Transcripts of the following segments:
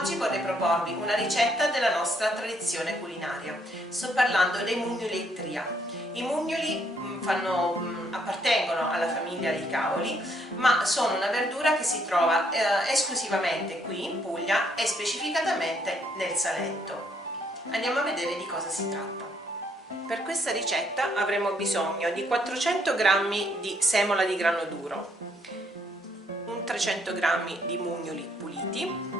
Oggi vorrei proporvi una ricetta della nostra tradizione culinaria. Sto parlando dei mugnoli e tria. I mugnoli appartengono alla famiglia dei cavoli, ma sono una verdura che si trova esclusivamente qui in Puglia e specificatamente nel Salento. Andiamo a vedere di cosa si tratta. Per questa ricetta avremo bisogno di 400 g di semola di grano duro, 300 g di mugnoli puliti,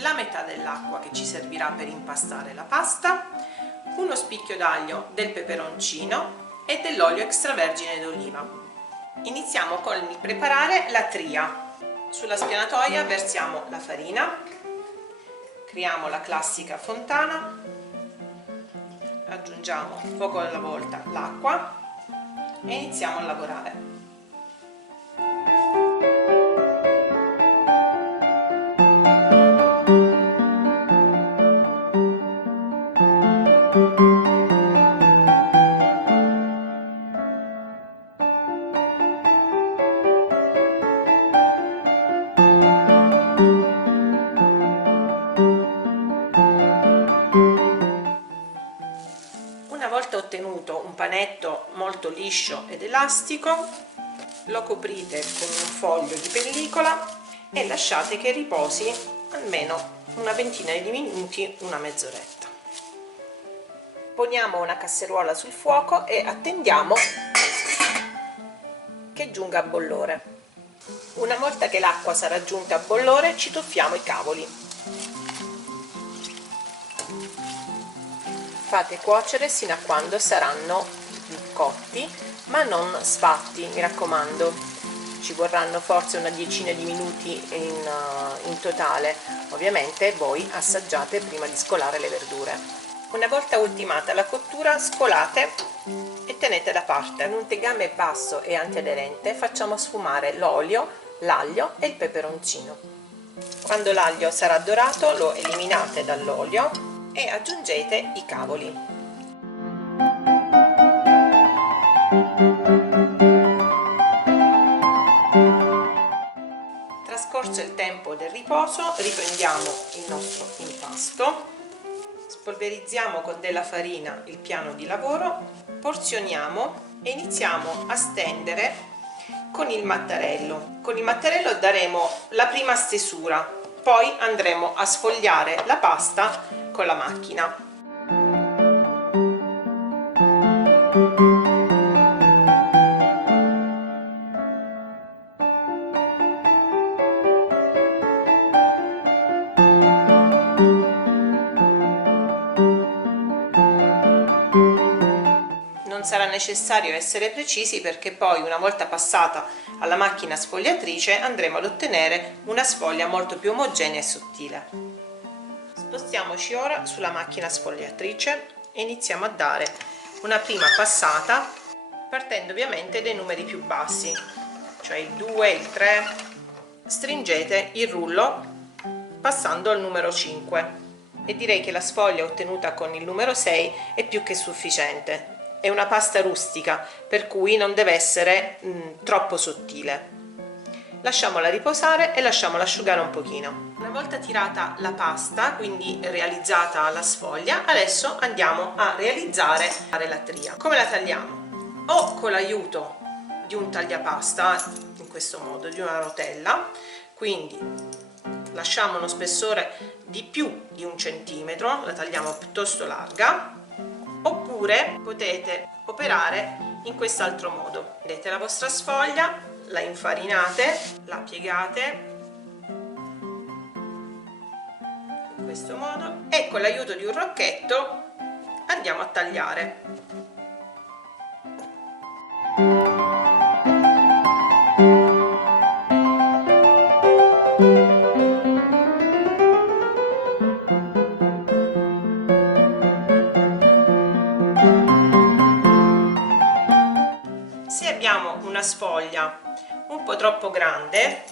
la metà dell'acqua che ci servirà per impastare la pasta, uno spicchio d'aglio, del peperoncino e dell'olio extravergine d'oliva. Iniziamo con il preparare la tria. Sulla spianatoia versiamo la farina, creiamo la classica fontana, aggiungiamo poco alla volta l'acqua e iniziamo a lavorare. Una volta ottenuto un panetto molto liscio ed elastico, lo coprite con un foglio di pellicola e lasciate che riposi almeno una ventina di minuti, una mezz'oretta. Poniamo una casseruola sul fuoco e attendiamo che giunga a bollore. Una volta che l'acqua sarà giunta a bollore, ci tuffiamo i cavoli. Fate cuocere sino a quando saranno cotti, ma non sfatti, mi raccomando. Ci vorranno forse una decina di minuti in totale. Ovviamente voi assaggiate prima di scolare le verdure. Una volta ultimata la cottura, scolate e tenete da parte. In un tegame basso e antiaderente facciamo sfumare l'olio, l'aglio e il peperoncino. Quando l'aglio sarà dorato lo eliminate dall'olio e aggiungete i cavoli. Trascorso il tempo del riposo, riprendiamo il nostro impasto, spolverizziamo con della farina il piano di lavoro, porzioniamo e iniziamo a stendere con il mattarello. Con il mattarello daremo la prima stesura, poi andremo a sfogliare la pasta con la macchina. Non sarà necessario essere precisi perché poi, una volta passata alla macchina sfogliatrice, andremo ad ottenere una sfoglia molto più omogenea e sottile. Spostiamoci ora sulla macchina sfogliatrice e iniziamo a dare una prima passata partendo ovviamente dai numeri più bassi, cioè il 2, il 3. Stringete il rullo passando al numero 5 e direi che la sfoglia ottenuta con il numero 6 è più che sufficiente. È una pasta rustica, per cui non deve essere troppo sottile. Lasciamola riposare e lasciamola asciugare un pochino. Una volta tirata la pasta, quindi realizzata la sfoglia, adesso andiamo a realizzare la tria. Come la tagliamo? O con l'aiuto di un tagliapasta, in questo modo, di una rotella, quindi lasciamo uno spessore di più di 1 centimetro, la tagliamo piuttosto larga, oppure potete operare in quest'altro modo. Vedete la vostra sfoglia, la infarinate, la piegate in questo modo e con l'aiuto di un rocchetto andiamo a tagliare. Se abbiamo una sfoglia un po' troppo grande,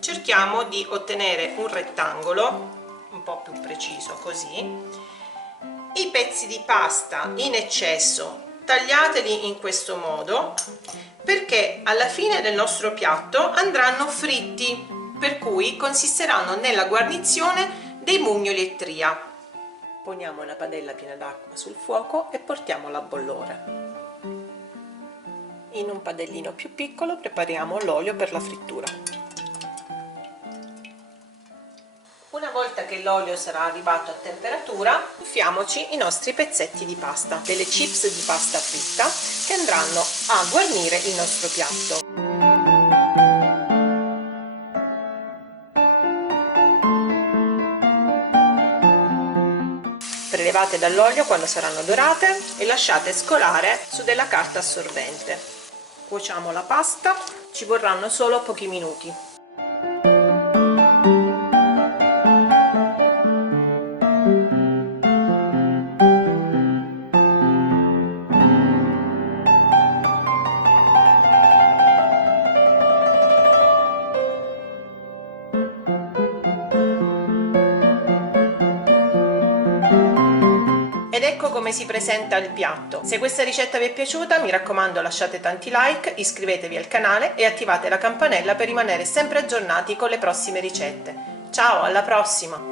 cerchiamo di ottenere un rettangolo un po' più preciso, così. I pezzi di pasta in eccesso tagliateli in questo modo, perché alla fine del nostro piatto andranno fritti, per cui consisteranno nella guarnizione dei mugnoli e tria. Poniamo una padella piena d'acqua sul fuoco e portiamola a bollore. In un padellino più piccolo prepariamo l'olio per la frittura. Una volta che l'olio sarà arrivato a temperatura, tuffiamoci i nostri pezzetti di pasta, delle chips di pasta fritta che andranno a guarnire il nostro piatto. Prelevate dall'olio quando saranno dorate e lasciate scolare su della carta assorbente. Cuociamo la pasta, ci vorranno solo pochi minuti. Ed ecco come si presenta il piatto. Se questa ricetta vi è piaciuta, mi raccomando, lasciate tanti like, iscrivetevi al canale e attivate la campanella per rimanere sempre aggiornati con le prossime ricette. Ciao, alla prossima!